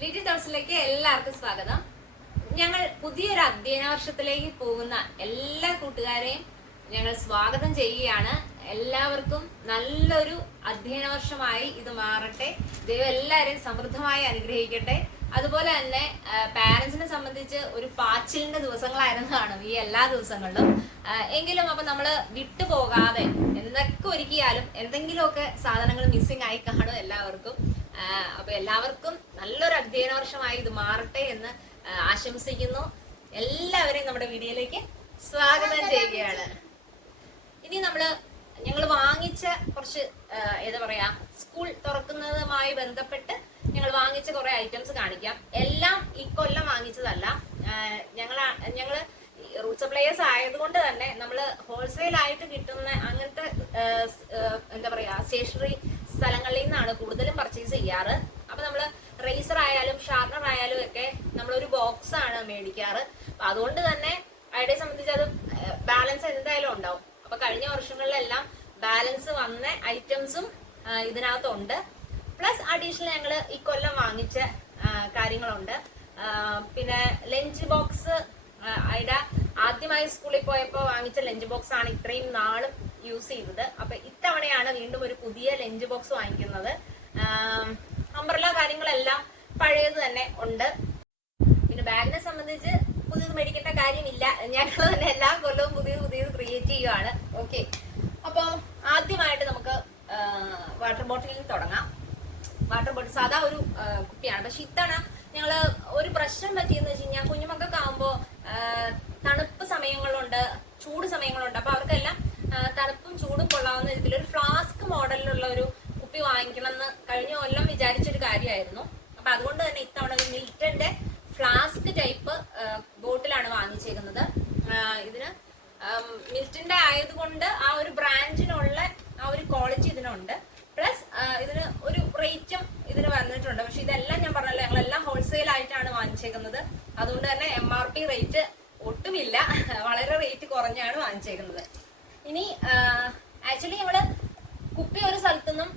Little തോട്ട്സിലേക്ക് എല്ലാവർക്കും സ്വാഗതം. ഞങ്ങൾ പുതിയൊരു അധ്യയന വർഷത്തിലേക്ക് പോകുന്ന എല്ലാ കൂട്ടുകാരെയും ഞങ്ങൾ സ്വാഗതം ചെയ്യുകയാണ്. എല്ലാവർക്കും നല്ലൊരു അധ്യയന വർഷമായി ഇത് മാറട്ടെ. ദൈവം എല്ലാവരെയും സമൃദ്ധമായി അനുഗ്രഹിക്കട്ടെ. അതുപോലെ തന്നെ പാരന്റ്സിനെ സംബന്ധിച്ച് ഒരു പാച്ചിലിന്റെ ദിവസങ്ങളായിരുന്നതാണ് ഈ എല്ലാ ദിവസങ്ങളിലും. എങ്കിലും അപ്പൊ നമ്മള് വിട്ടുപോകാതെ എന്തൊക്കെ ഒരുക്കിയാലും എന്തെങ്കിലുമൊക്കെ സാധനങ്ങൾ മിസ്സിംഗ് ആയി കാണും എല്ലാവർക്കും. അപ്പൊ എല്ലാവർക്കും നല്ലൊരു അധ്യയന വർഷമായി ഇത് മാറട്ടെ എന്ന് ആശംസിക്കുന്നു. എല്ലാവരെയും നമ്മുടെ വീഡിയോയിലേക്ക് സ്വാഗതം ചെയ്യുകയാണ്. ഇനി ഞങ്ങൾ വാങ്ങിച്ച കുറച്ച് എന്താ പറയാ, സ്കൂൾ തുറക്കുന്നതുമായി ബന്ധപ്പെട്ട് ഞങ്ങൾ വാങ്ങിച്ച കുറെ ഐറ്റംസ് കാണിക്കാം. എല്ലാം ഈ കൊല്ലം വാങ്ങിച്ചതല്ല. ഞങ്ങള് റൂട്ട് സപ്ലയേഴ്സ് ആയതുകൊണ്ട് തന്നെ നമ്മൾ ഹോൾസെയിൽ ആയിട്ട് കിട്ടുന്ന അങ്ങനത്തെ എന്താ പറയാ സ്റ്റേഷനറി സ്ഥലങ്ങളിൽ നിന്നാണ് കൂടുതലും പർച്ചേസ് ചെയ്യാറ്. അപ്പൊ നമ്മള് റേസർ ആയാലും ഷാർപ്പനർ ആയാലും ഒക്കെ നമ്മളൊരു ബോക്സ് ആണ് മേടിക്കാറ്. അപ്പൊ അതുകൊണ്ട് തന്നെ ഐഡിയെ സംബന്ധിച്ച് അത് ബാലൻസ് എന്തായാലും ഉണ്ടാവും. അപ്പൊ കഴിഞ്ഞ വർഷങ്ങളിലെല്ലാം ബാലൻസ് വന്ന ഐറ്റംസും ഇതിനകത്തുണ്ട്. പ്ലസ് അഡീഷണൽ ഞങ്ങള് ഈ കൊല്ലം വാങ്ങിച്ച കാര്യങ്ങളുണ്ട്. പിന്നെ ലഞ്ച് ബോക്സ് ഐഡ ആദ്യമായി സ്കൂളിൽ പോയപ്പോ വാങ്ങിച്ച ലഞ്ച് ബോക്സ് ആണ് ഇത്രയും നാളും യൂസ് ചെയ്തത്. അപ്പൊ ഇത്തവണയാണ് വീണ്ടും ഒരു പുതിയ ലഞ്ച് ബോക്സ് വാങ്ങിക്കുന്നത്. അംബ്രല കാര്യങ്ങളെല്ലാം പഴയത് തന്നെ ഉണ്ട്. പിന്നെ ബാഗിനെ സംബന്ധിച്ച് പുതിയത് മേടിക്കേണ്ട കാര്യമില്ല. ഞങ്ങൾ തന്നെ എല്ലാ കൊല്ലവും പുതിയത് ക്രിയേറ്റ് ചെയ്യുകയാണ്. ഓക്കെ, അപ്പൊ ആദ്യമായിട്ട് നമുക്ക് വാട്ടർ ബോട്ടിലിൽ തുടങ്ങാം. വാട്ടർ ബോട്ടിൽ സാധാ ഒരു കുപ്പിയാണ്. പക്ഷെ ഇത്തവണ ഞങ്ങള് ഒരു പ്രശ്നം പറ്റിയെന്ന് വെച്ച് കഴിഞ്ഞാൽ കുഞ്ഞുമക്കൊക്കെ ആകുമ്പോ തണുപ്പ് സമയങ്ങളുണ്ട്, ചൂട് സമയങ്ങളുണ്ട്. അപ്പൊ അവർക്കെല്ലാം തണുപ്പും ചൂടും കൊള്ളാവുന്ന രീതിയിൽ ഒരു ഫ്ലാസ്ക് മോഡലിലുള്ള ഒരു കുപ്പി വാങ്ങിക്കണം എന്ന് കഴിഞ്ഞ കൊല്ലം വിചാരിച്ചൊരു കാര്യമായിരുന്നു. അപ്പൊ അതുകൊണ്ട് തന്നെ ഇത്തവണ ഒരു മിൽട്ടന്റെ ഫ്ലാസ്ക് ടൈപ്പ് ബോട്ടിലാണ് വാങ്ങിച്ചേക്കുന്നത്. ഇതിന് മിൽട്ടന്റെ ആയതുകൊണ്ട് ആ ഒരു ബ്രാൻഡിനുള്ള ആ ഒരു ക്വാളിറ്റി ഇതിനുണ്ട്. പ്ലസ് ഇതിന് ഒരു റേറ്റും ഇതിന് വന്നിട്ടുണ്ട്. പക്ഷെ ഇതെല്ലാം ഞാൻ പറഞ്ഞല്ലോ, ഞങ്ങളെല്ലാം ഹോൾസെയിൽ ആയിട്ടാണ് വാങ്ങിച്ചേക്കുന്നത്. അതുകൊണ്ട് തന്നെ MRP റേറ്റ് ഒട്ടുമില്ല, വളരെ റേറ്റ് കുറഞ്ഞാണ് വാങ്ങിച്ചേക്കുന്നത്. ഇനി ആക്ച്വലി ഞങ്ങള് കുപ്പി ഒരു സ്ഥലത്തുനിന്നും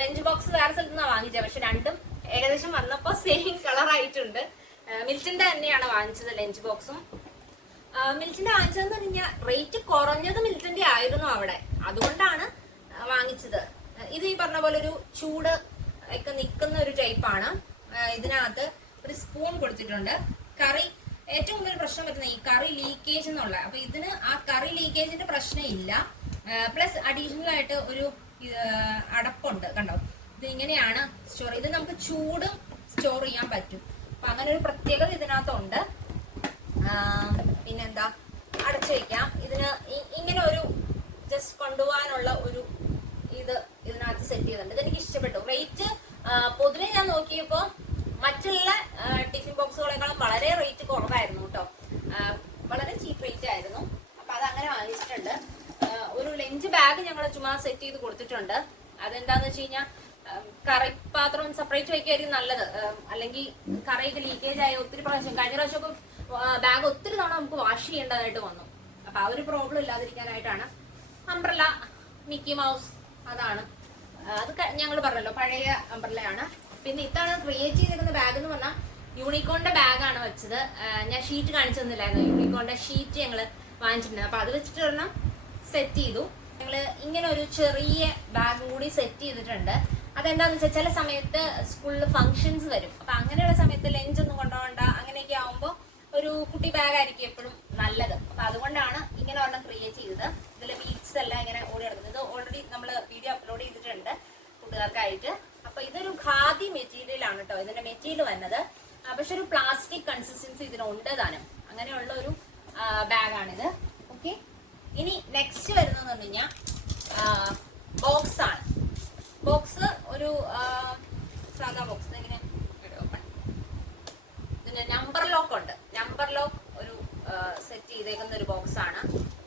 ലഞ്ച് ബോക്സ് വേറെ സ്ഥലത്തുനിന്നാണ് വാങ്ങിച്ചത്. പക്ഷെ രണ്ടും ഏകദേശം വന്നപ്പോ സെയിം കളർ ആയിട്ടുണ്ട്. മിൽട്ടന്റെ തന്നെയാണ് വാങ്ങിച്ചത് ലഞ്ച് ബോക്സും. മിൽട്ടന്റെ വാങ്ങിച്ചതെന്ന് പറഞ്ഞാൽ റേറ്റ് കുറഞ്ഞത് മിൽട്ടന്റെ ആയിരുന്നു അവിടെ, അതുകൊണ്ടാണ് വാങ്ങിച്ചത്. ഇത് ഈ പറഞ്ഞ പോലെ ഒരു ചൂട് ഒക്കെ നിൽക്കുന്ന ഒരു ടൈപ്പാണ്. ഇതിനകത്ത് ഒരു സ്പൂൺ കൊടുത്തിട്ടുണ്ട്. കറി ഏറ്റവും കൂടുതൽ പ്രശ്നം പറ്റുന്ന ഈ കറി ലീക്കേജ് എന്നുള്ള, അപ്പൊ ഇതിന് ആ കറി ലീക്കേജിന്റെ പ്രശ്നം ഇല്ല. പ്ലസ് അഡീഷണൽ ആയിട്ട് ഒരു അടപ്പുണ്ട്, കണ്ടോ? ഇത് ഇങ്ങനെയാണ് സ്റ്റോർ, ഇത് നമുക്ക് ചൂട് സ്റ്റോർ ചെയ്യാൻ പറ്റും. അപ്പൊ അങ്ങനെ ഒരു പ്രത്യേകത ഇതിനകത്തുണ്ട്. പിന്നെന്താ, അടച്ചു വയ്ക്കാം. ഇതിന് ഇങ്ങനെ ഒരു ജസ്റ്റ് കൊണ്ടുപോകാനുള്ള ഒരു ഇത് ഇതിനകത്ത് സെറ്റ് ചെയ്തിട്ടുണ്ട്. ഇതെനിക്ക് ഇഷ്ടപ്പെട്ടു. റേറ്റ് പൊതുവെ ഞാൻ നോക്കിയപ്പോ മറ്റുള്ള ടിഫിൻ ബോക്സുകളെക്കാളും വളരെ റേറ്റ് കുറവായിരുന്നു കേട്ടോ. വളരെ ചീപ്പ് റേറ്റ് ആയിരുന്നു. അപ്പൊ അത് അങ്ങനെ വാങ്ങിച്ചിട്ടുണ്ട്. ഒരു ലഞ്ച് ബാഗ് ഞങ്ങൾ ചുമ്മാ സെറ്റ് ചെയ്ത് കൊടുത്തിട്ടുണ്ട്. അതെന്താന്ന് വെച്ച് കഴിഞ്ഞാൽ കറി പാത്രം സെപ്പറേറ്റ് വയ്ക്കായിരിക്കും നല്ലത്. അല്ലെങ്കിൽ കറിയൊക്കെ ലീക്കേജ് ആയ ഒത്തിരി പ്രാവശ്യം, കഴിഞ്ഞ പ്രാവശ്യമൊക്കെ ബാഗ് ഒത്തിരി തവണ നമുക്ക് വാഷ് ചെയ്യേണ്ടതായിട്ട് വന്നു. അപ്പൊ ആ ഒരു പ്രോബ്ലം ഇല്ലാതിരിക്കാനായിട്ടാണ്. അംബ്രല മിക്കി മൗസ് അതാണ്. അത് ഞങ്ങൾ പറഞ്ഞല്ലോ പഴയ അംബ്രലയാണ്. പിന്നെ ഇതാണ് ക്രിയേറ്റ് ചെയ്തിരിക്കുന്ന ബാഗ് എന്ന് പറഞ്ഞാൽ യൂണിക്കോണിന്റെ ബാഗാണ് വെച്ചത്. ഞാൻ ഷീറ്റ് കാണിച്ചു തന്നില്ലായിരുന്നു. യൂണിക്കോണിന്റെ ഷീറ്റ് ഞങ്ങള് വാങ്ങിച്ചിട്ടുണ്ട്. അപ്പൊ അത് വെച്ചിട്ട് ഒരെണ്ണം സെറ്റ് ചെയ്തു. ഞങ്ങള് ഇങ്ങനെ ഒരു ചെറിയ ബാഗും കൂടി സെറ്റ് ചെയ്തിട്ടുണ്ട്. അതെന്താന്ന് വെച്ചാൽ ചില സമയത്ത് സ്കൂളിൽ ഫംഗ്ഷൻസ് വരും. അപ്പൊ അങ്ങനെയുള്ള സമയത്ത് ലഞ്ച് ഒന്നും കൊണ്ടുപോകണ്ട, അങ്ങനെയൊക്കെ ആവുമ്പോൾ ഒരു കുട്ടി ബാഗ് ആയിരിക്കും എപ്പോഴും നല്ലത്. അപ്പൊ അതുകൊണ്ടാണ് ഇങ്ങനെ ഒരെണ്ണം ക്രിയേറ്റ് ചെയ്തത്. ഇതിലെ ബീഡ്സ് എല്ലാം ഇങ്ങനെ ഓടി കിടക്കുന്നത്. ഇത് ഓൾറെഡി നമ്മൾ വീഡിയോ അപ്ലോഡ് ചെയ്തിട്ടുണ്ട് കൂട്ടുകാർക്കായിട്ട്. അപ്പൊ ഇതൊരു ഖാദി മെറ്റീരിയൽ ആണ് കേട്ടോ ഇതിന്റെ മെറ്റീരിയൽ വന്നത്. പക്ഷെ ഒരു പ്ലാസ്റ്റിക് കൺസിസ്റ്റൻസി ഇതിനുണ്ട് താനും. അങ്ങനെയുള്ള ഒരു ബാഗാണിത്. ഓക്കെ, ഇനി നെക്സ്റ്റ് വരുന്നതെന്ന് പറഞ്ഞു കഴിഞ്ഞാൽ ബോക്സ് ആണ്. ബോക്സ് ഒരു സാധാ ബോക്സ്, ഇങ്ങനെ ഇതിന് നമ്പർ ലോക്ക് ഉണ്ട്. നമ്പർ ലോക്ക് ഒരു സെറ്റ് ചെയ്തേക്കുന്ന ഒരു ബോക്സ് ആണ്.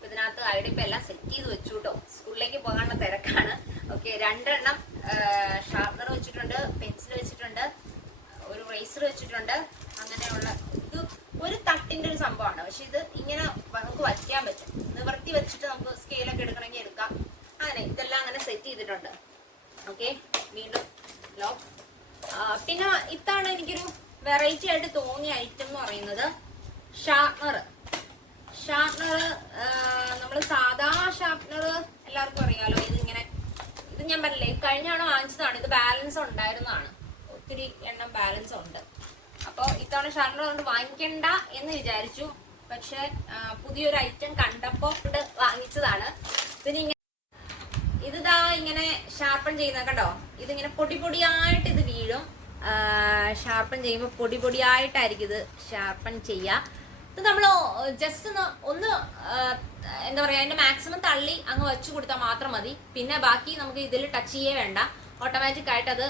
ഇതിനകത്ത് ഐഡിയ എല്ലാം സെറ്റ് ചെയ്ത് വെച്ചു കേട്ടോ. സ്കൂളിലേക്ക് പോകാനുള്ള തിരക്കാണ്. ഓക്കെ, 2 എണ്ണം ഷാർപ്പനർ വെച്ചിട്ടുണ്ട്, പെൻസിൽ വെച്ചിട്ടുണ്ട്, ഒരു റേസർ വെച്ചിട്ടുണ്ട്. അങ്ങനെയുള്ള ഇത് ഒരു തട്ടിന്റെ ഒരു സംഭവമാണ്. പക്ഷെ ഇത് ഇങ്ങനെ നമുക്ക് വയ്ക്കാൻ പറ്റും. നിവർത്തി വെച്ചിട്ട് നമുക്ക് സ്കെയിലൊക്കെ എടുക്കണമെങ്കിൽ എടുക്കാം. അങ്ങനെ ഇതെല്ലാം അങ്ങനെ സെറ്റ് ചെയ്തിട്ടുണ്ട്. ഓക്കെ, വീണ്ടും ലോക്ക്. പിന്നെ ഇത്തവണ എനിക്കൊരു വെറൈറ്റി ആയിട്ട് തോന്നിയ ഐറ്റം എന്ന് പറയുന്നത് ഷാർപ്നർ. നമ്മൾ സാധാ ഷാർപ്നർ എല്ലാവർക്കും അറിയാലോ. ഇത് ഞാൻ പറഞ്ഞില്ലേ, കഴിഞ്ഞ തവണ വാങ്ങിച്ചതാണ്. ഇത് ബാലൻസ് ഉണ്ടായിരുന്നതാണ്, ഒത്തിരി എണ്ണം ബാലൻസ് ഉണ്ട്. അപ്പോൾ ഇത്തവണ ഷാർപ്നർ കൊണ്ട് വാങ്ങിക്കണ്ട എന്ന് വിചാരിച്ചു. പക്ഷെ പുതിയൊരു ഐറ്റം കണ്ടപ്പോൾ വാങ്ങിച്ചതാണ്. ഇതാ ഇങ്ങനെ ഷാർപ്പൺ ചെയ്യുന്ന കണ്ടോ, ഇതിങ്ങനെ പൊടിയായിട്ട് ഇത് വീഴും. ഷാർപ്പൺ ചെയ്യുമ്പോൾ പൊടിയായിട്ടായിരിക്കും ഇത് ഷാർപ്പൺ ചെയ്യുക. ഇത് നമ്മൾ ജസ്റ്റ് ഒന്ന് എന്താ പറയാ, അതിന്റെ മാക്സിമം തള്ളി അങ്ങ് വെച്ചു കൊടുത്താൽ മാത്രം മതി. പിന്നെ ബാക്കി നമുക്ക് ഇതിൽ ടച്ച് ചെയ്യേ വേണ്ട. ഓട്ടോമാറ്റിക് ആയിട്ട് അത്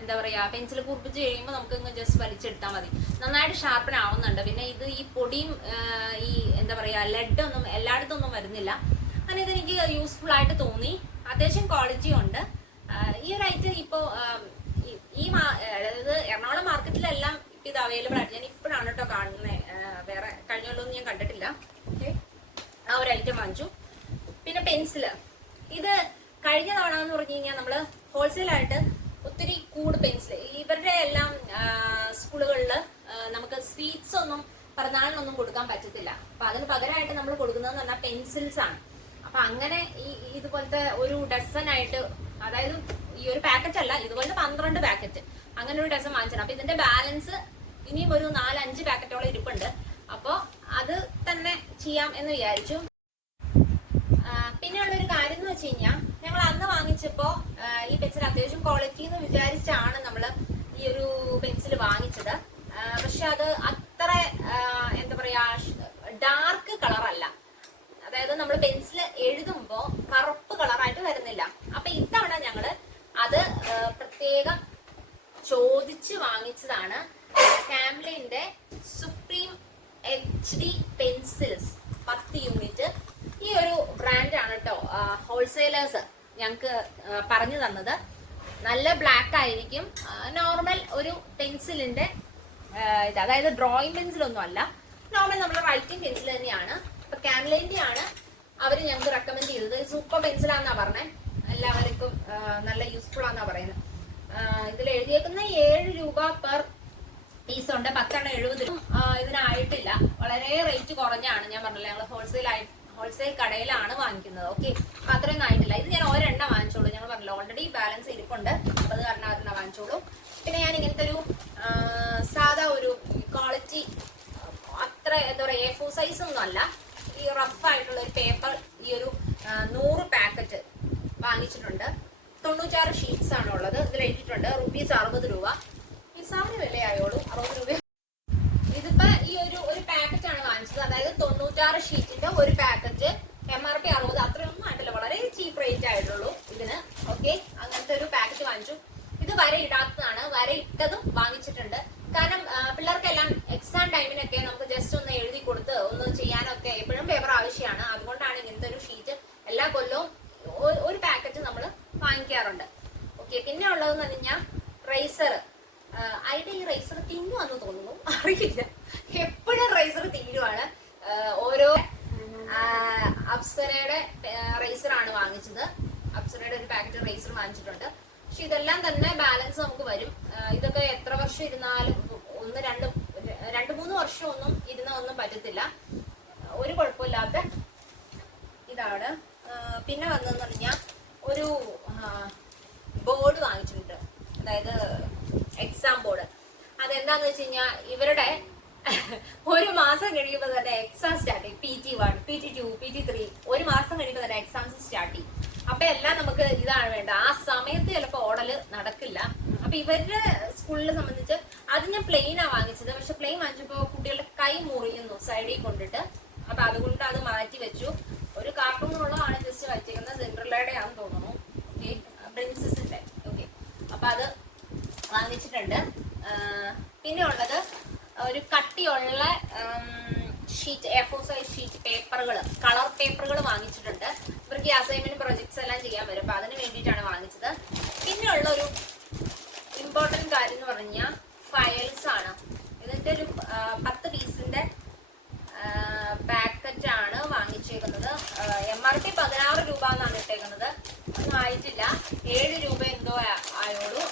എന്താ പറയാ, പെൻസിൽ കുറിപ്പിച്ച് കഴിയുമ്പോൾ നമുക്ക് ജസ്റ്റ് വലിച്ചെടുത്താൽ മതി. നന്നായിട്ട് ഷാർപ്പൺ ആവുന്നുണ്ട്. പിന്നെ ഇത് ഈ പൊടിയും ഈ എന്താ പറയാ ലെഡൊന്നും എല്ലായിടത്തും ഒന്നും വരുന്നില്ല. അങ്ങനെ ഇതെനിക്ക് യൂസ്ഫുൾ ആയിട്ട് തോന്നി. അത്യാവശ്യം ക്വാളിറ്റി ഉണ്ട്. ഈ ഒരു ഐറ്റം ഇപ്പോൾ അതായത് എറണാകുളം മാർക്കറ്റിലെല്ലാം ഇപ്പം ഇത് അവൈലബിൾ ആയിട്ട് ഞാൻ ഇപ്പോഴാണ് കേട്ടോ കാണുന്നത്. വേറെ കഴിഞ്ഞൊന്നും ഞാൻ കണ്ടിട്ടില്ല. ഓക്കെ, ആ ഒരു ഐറ്റം വാങ്ങിച്ചു. പിന്നെ പെൻസില്, ഇത് കഴിഞ്ഞ തവണ എന്ന് പറഞ്ഞു കഴിഞ്ഞാൽ നമ്മള് ഹോൾസെയിലായിട്ട് ഒത്തിരി കൂട് പെൻസിൽ ഇവരുടെ എല്ലാം സ്കൂളുകളിൽ നമുക്ക് സ്വീറ്റ്സ് ഒന്നും പിറന്നാളിനൊന്നും കൊടുക്കാൻ പറ്റത്തില്ല. അപ്പൊ അതിന് പകരമായിട്ട് നമ്മൾ കൊടുക്കുന്നതെന്ന് പറഞ്ഞാൽ പെൻസിൽസ് ആണ്. അപ്പൊ അങ്ങനെ ഇതുപോലത്തെ ഒരു ഡസൻ ആയിട്ട്, അതായത് ഈ ഒരു പാക്കറ്റ് അല്ല, ഇതുപോലത്തെ 12 പാക്കറ്റ് അങ്ങനെ ഒരു ഡസൻ വാങ്ങിച്ചാണ്. അപ്പൊ ഇതിന്റെ ബാലൻസ് ഇനിയും ഒരു 4-5 പാക്കറ്റോളം ഇരിപ്പുണ്ട്. അപ്പൊ അത് തന്നെ ചെയ്യാം എന്ന് വിചാരിച്ചു. പിന്നെയുള്ള ഒരു കാര്യം എന്ന് വെച്ച് കഴിഞ്ഞാൽ, ഞങ്ങൾ അന്ന് വാങ്ങിച്ചപ്പോ ഈ പെൻസിൽ അത്യാവശ്യം ക്വാളിറ്റി എന്ന് വിചാരിച്ചാണ് നമ്മൾ ഈ ഒരു പെൻസിൽ വാങ്ങിച്ചത്. പക്ഷെ അത് അത്ര എന്താ പറയാ ഡാർക്ക് കളറല്ല. അതായത് നമ്മൾ പെൻസിൽ എഴുതുമ്പോ കറുപ്പ് കളറായിട്ട് വരുന്നില്ല. അപ്പൊ ഇത്തവണ ഞങ്ങള് അത് പ്രത്യേകം ചോദിച്ച് വാങ്ങിച്ചതാണ്. കാംലിന്റെ സുപ്രീം HD പെൻസിൽസ് 10 യൂണിറ്റ്. ഈ ഒരു ബ്രാൻഡാണ് കേട്ടോ ഹോൾസെയിലേഴ്സ് ഞങ്ങൾക്ക് പറഞ്ഞു തന്നത്. നല്ല ബ്ലാക്ക് ആയിരിക്കും. നോർമൽ ഒരു പെൻസിലിന്റെ ഇത്, അതായത് ഡ്രോയിങ് പെൻസിലൊന്നും അല്ല, നോർമൽ നമ്മുടെ റൈറ്റിംഗ് പെൻസിൽ തന്നെയാണ്. അപ്പൊ കാംലിന്റെ ആണ് അവര് ഞങ്ങൾക്ക് റെക്കമെൻഡ് ചെയ്തത്. സൂപ്പർ പെൻസിലാന്നാ പറഞ്ഞത്. എല്ലാവർക്കും നല്ല യൂസ്ഫുൾ ആണെന്നാ പറയുന്നത്. ഇതിൽ എഴുതിയേക്കുന്ന 7 രൂപ പെർ പീസ് ഉണ്ട്. 10 എണ്ണം 70. ഇതിനായിട്ടില്ല, വളരെ റേറ്റ് കുറഞ്ഞാണ്. ഞാൻ പറഞ്ഞില്ല, ഞങ്ങൾ ഹോൾസെയിൽ കടയിലാണ് വാങ്ങിക്കുന്നത്. ഓക്കെ, അപ്പൊ അത്രയൊന്നും ആയിട്ടില്ല. ഇത് ഞാൻ ഒരെണ്ണം വാങ്ങിച്ചോളൂ. ഞങ്ങൾ പറഞ്ഞല്ലോ ഓൾറെഡി ബാലൻസ് ഇരിപ്പുണ്ട്. അപ്പൊ അത് കാരണം ഒരെണ്ണം വാങ്ങിച്ചോളൂ. പിന്നെ ഞാൻ ഇങ്ങനത്തെ ഒരു സാധാ ഒരു ക്വാളിറ്റി അത്ര എന്താ പറയാ A4 സൈസ് ഒന്നും അല്ല, ഈ റഫ് ആയിട്ടുള്ള ഒരു പേപ്പർ ഈ ഒരു 100 പാക്കറ്റ് വാങ്ങിച്ചിട്ടുണ്ട്. 96 ഷീറ്റ്സ് ആണ് ഉള്ളത്. ഇതിൽ എഴുതിയിട്ടുണ്ട് ₹60. നിസ്സാര വിലയായോളൂ, 60 രൂപ. ഇതിപ്പോ ഈ ഒരു പാക്കറ്റ് ആണ് വാങ്ങിച്ചത്. അതായത് 96 ഷീറ്റിന്റെ ഒരു പാക്കറ്റ്. MRP 60. അത്രയൊന്നും ആയിട്ടില്ല, വളരെ ചീപ്പ് റേറ്റ് ആയിട്ടുള്ളൂ ഇതിന്. ഓക്കെ, അങ്ങനത്തെ ഒരു പാക്കറ്റ് വാങ്ങിച്ചു. ഇത് വര ഇടാത്തതാണ്. വര ഇട്ടതും വാങ്ങിച്ചിട്ടുണ്ട്. കാരണം പിള്ളേർക്കെല്ലാം എക്സാം ടൈമിനൊക്കെ നമുക്ക് ജസ്റ്റ് ഒന്ന് എഴുതി കൊടുത്ത് ഒന്ന് ചെയ്യാനൊക്കെ എപ്പോഴും പേപ്പർ ആവശ്യമാണ്. അതുകൊണ്ടാണ് ഇങ്ങനത്തെ ഒരു ഷീറ്റ് എല്ലാ കൊല്ലവും ഒരു പാക്കറ്റ് നമ്മൾ വാങ്ങിക്കാറുണ്ട്. ഓക്കെ, പിന്നെ ഉള്ളതെന്ന് പറഞ്ഞാൽ റൈസർ. അതിന്റെ ഈ റൈസർ തിന്നുവെന്ന് തോന്നുന്നു, അറിയില്ല. എപ്പോഴും റൈസർ തീരുവാണ്. ഓരോ അപ്സരയുടെ റൈസറാണ് വാങ്ങിച്ചത്. അപ്സരയുടെ ഒരു പാക്കറ്റ് റൈസർ വാങ്ങിച്ചിട്ടുണ്ട്. പക്ഷെ ഇതെല്ലാം തന്നെ ബാലൻസ് നമുക്ക് വരും. ഇതൊക്കെ എത്ര വർഷം ഇരുന്നാലും 1-2-3 വർഷം ഒന്നും ഇരുന്ന ഒന്നും പറ്റത്തില്ല. ഒരു കുഴപ്പമില്ലാത്ത ഇതാണ്. പിന്നെ വന്നതെന്ന് പറഞ്ഞാൽ ഒരു ബോർഡ് വാങ്ങിച്ചിട്ടുണ്ട്, അതായത് എക്സാം ബോർഡ്. അതെന്താന്ന് വെച്ച് കഴിഞ്ഞാൽ ഇവരുടെ 1 മാസം കഴിയുമ്പോൾ തന്നെ എക്സാം സ്റ്റാർട്ട് ചെയ്യും. PT1, PT2, PT3 1 മാസം കഴിയുമ്പോൾ തന്നെ എക്സാംസ് സ്റ്റാർട്ട് ചെയ്യും. അപ്പൊ എല്ലാം നമുക്ക് ഇതാണ് വേണ്ട. ആ സമയത്ത് ചിലപ്പോൾ ഓടല് നടക്കില്ല. അപ്പൊ ഇവരുടെ സ്കൂളിനെ സംബന്ധിച്ച് അത് ഞാൻ പ്ലെയിനാ വാങ്ങിച്ചത്. പക്ഷെ പ്ലെയിൻ വാങ്ങിച്ചപ്പോ കുട്ടികളുടെ കൈ മുറിയുന്നു സൈഡിൽ കൊണ്ടിട്ട്. അപ്പൊ അതുകൊണ്ട് അത് മാറ്റി വെച്ചു. ഒരു കാർട്ടൂണുള്ളതാണ് ജസ്റ്റ് വെച്ചേക്കുന്നത്. സിൻഡ്രല്ലയുടെ ആണെന്ന് തോന്നുന്നു. ഓക്കെ, പ്രിൻസസിന്റെ. ഓക്കെ, അപ്പൊ അത് വാങ്ങിച്ചിട്ടുണ്ട്. പിന്നെ ഉള്ളത് ഒരു കട്ടിയുള്ള ഷീറ്റ്, A4 സൈസ് ഷീറ്റ് പേപ്പറുകൾ, കളർ പേപ്പറുകൾ വാങ്ങിച്ചിട്ടുണ്ട്. ഇവർക്ക് അസൈൻമെന്റ് പ്രൊജക്ട്സ് എല്ലാം ചെയ്യാൻ വരും. അപ്പൊ അതിന് വേണ്ടിയിട്ടാണ് വാങ്ങിച്ചത്. പിന്നെ ഉള്ള ഒരു ഇമ്പോർട്ടന്റ് കാര്യം എന്ന് പറഞ്ഞാൽ ഫയൽസ് ആണ്. ഇതിന്റെ ഒരു 10 പീസിന്റെ പാക്കറ്റ് ആണ് വാങ്ങിച്ചേക്കുന്നത്. MRP 16 രൂപ എന്നാണ് ഇട്ടേക്കുന്നത്. ഒന്നും ആയിട്ടില്ല, 7 രൂപ എന്തോ ആയോളൂ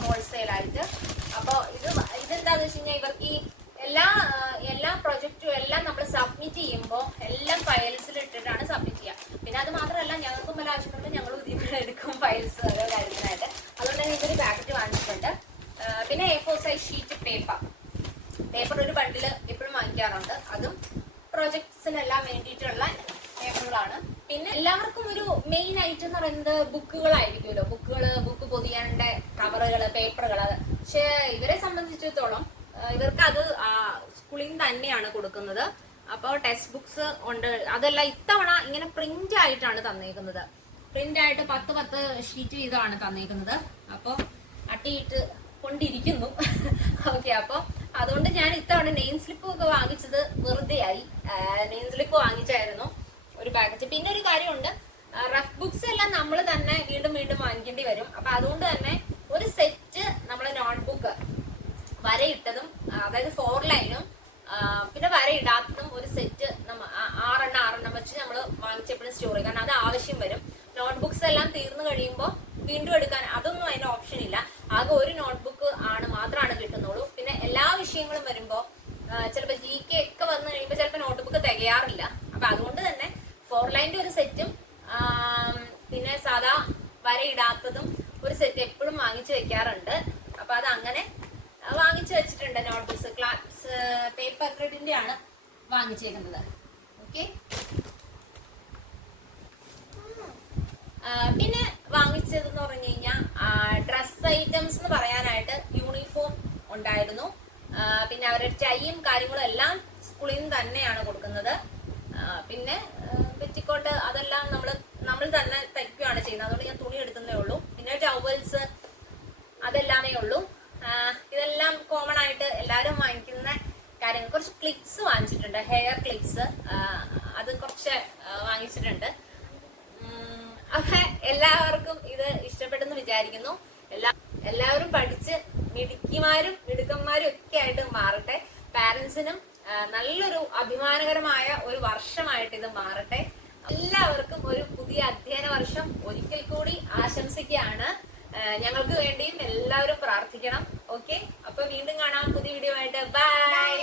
ഹോൾസെയിൽ ആയിട്ട്. അപ്പോൾ ഇത് പിന്നെ A4 സൈസ് ഷീറ്റ് പേപ്പർ ഒരു ബണ്ടില് എപ്പോഴും വാങ്ങിക്കാറുണ്ട്. അതും പ്രൊജക്ട്സിനെല്ലാം വേണ്ടിയിട്ടുള്ള പേപ്പറുകളാണ്. പിന്നെ എല്ലാവർക്കും ഒരു മെയിൻ ഐറ്റം എന്ന് പറയുന്നത് ബുക്കുകളായിരിക്കുമല്ലോ. ബുക്ക് പൊതിയാനുള്ള കവറുകള്, പേപ്പറുകള്. പക്ഷെ ഇവരെ സംബന്ധിച്ചിടത്തോളം ഇവർക്ക് അത് സ്കൂളിൽ നിന്ന് തന്നെയാണ് കൊടുക്കുന്നത്. അപ്പോൾ ടെക്സ്റ്റ് ബുക്സ് ഉണ്ട്. അതെല്ലാം ഇത്തവണ ഇങ്ങനെ പ്രിന്റ് ആയിട്ടാണ് തന്നേക്കുന്നത്. പ്രിന്റ് ആയിട്ട് 10 ഷീറ്റ് വീതമാണ് തന്നേക്കുന്നത്. അപ്പോൾ അട്ടിയിട്ട് കൊണ്ടിരിക്കുന്നു. ഓക്കെ, അപ്പൊ അതുകൊണ്ട് ഞാൻ ഇത്തവണ നെയിം സ്ലിപ്പ് ഒക്കെ വാങ്ങിച്ചത് വെറുതെയായി. നെയിം സ്ലിപ്പ് വാങ്ങിച്ചായിരുന്നു ഒരു പാക്കറ്റ്. പിന്നെ ഒരു കാര്യമുണ്ട്, റഫ് ബുക്സ് എല്ലാം നമ്മൾ തന്നെ വീണ്ടും വാങ്ങിക്കേണ്ടി വരും. അപ്പൊ അതുകൊണ്ട് തന്നെ ഒരു സെറ്റ് നമ്മളെ നോട്ട്ബുക്ക് വരയിട്ടതും, അതായത് 4 ലൈനും പിന്നെ വരയിടാത്തതും ഒരു സെറ്റ് 6 വെച്ച് നമ്മൾ വാങ്ങിച്ചപ്പോഴും സ്റ്റോർ ചെയ്യും. കാരണം അത് ആവശ്യം വരും. നോട്ട്ബുക്സ് എല്ലാം തീർന്നു കഴിയുമ്പോൾ വീണ്ടും എടുക്കാൻ അതൊന്നും അതിന് ഓപ്ഷൻ ഇല്ല. ആകെ ഒരു നോട്ട്ബുക്ക് മാത്രമാണ് കിട്ടുന്നുള്ളൂ. പിന്നെ എല്ലാ വിഷയങ്ങളും വരുമ്പോൾ ചിലപ്പോൾ GK ഒക്കെ വന്നു കഴിയുമ്പോൾ ചിലപ്പോൾ നോട്ട്ബുക്ക് തികയാറില്ല. അപ്പൊ അതുകൊണ്ട് തന്നെ 4 ലൈൻ്റെ ഒരു സെറ്റും പിന്നെ സാധാ വരയിടാത്തതും ഒരു സെറ്റ് എപ്പോഴും വാങ്ങിച്ചു വെക്കാറുണ്ട്. അപ്പൊ അത് അങ്ങനെ വാങ്ങിച്ചു വെച്ചിട്ടുണ്ട്. നോട്ട്ബുക്സ് ക്ലാസ് പേപ്പർ ഗ്രിഡിന്റെ ആണ് വാങ്ങിച്ചേക്കുന്നത്. ഓക്കെ, പിന്നെ വാങ്ങിച്ചതെന്ന് പറഞ്ഞു കഴിഞ്ഞാൽ ഡ്രസ് ഐറ്റംസ് എന്ന് പറയാനായിട്ട് യൂണിഫോം ഉണ്ടായിരുന്നു. പിന്നെ അവരുടെ ടൈയും കാര്യങ്ങളും എല്ലാം സ്കൂളിൽ നിന്ന് തന്നെയാണ് കൊടുക്കുന്നത്. പിന്നെ പെറ്റിക്കോട്ട് അതെല്ലാം നമ്മൾ തന്നെ തയ്ക്കുകയാണ് ചെയ്യുന്നത്. അതുകൊണ്ട് ഞാൻ തുണി എടുക്കുന്നേ ഉള്ളൂ. പിന്നെ ടവൽസ് അതെല്ലാമേ ഉള്ളൂ. ഇതെല്ലാം കോമൺ ആയിട്ട് എല്ലാവരും വാങ്ങിക്കുന്ന കാര്യങ്ങൾ. കുറച്ച് ക്ലിപ്സ് വാങ്ങിച്ചിട്ടുണ്ട്, ഹെയർ ക്ലിപ്സ്. അത് കുറച്ച് വാങ്ങിച്ചിട്ടുണ്ട്. അപ്പൊ എല്ലാവർക്കും ഇത് ഇഷ്ടപ്പെട്ടെന്ന് വിചാരിക്കുന്നു. എല്ലാവരും പഠിച്ച് മിടുക്കന്മാരും ഒക്കെ ആയിട്ട് മാറട്ടെ. പാരന്റ്സിനും നല്ലൊരു അഭിമാനകരമായ ഒരു വർഷമായിട്ട് ഇത് മാറട്ടെ. എല്ലാവർക്കും ഒരു പുതിയ അധ്യയന വർഷം ഒരിക്കൽ കൂടി ആശംസിക്കുകയാണ്. ഞങ്ങൾക്ക് വേണ്ടിയും എല്ലാവരും പ്രാർത്ഥിക്കണം. ഓക്കെ, അപ്പൊ വീണ്ടും കാണാം പുതിയ വീഡിയോ ആയിട്ട്. ബൈ.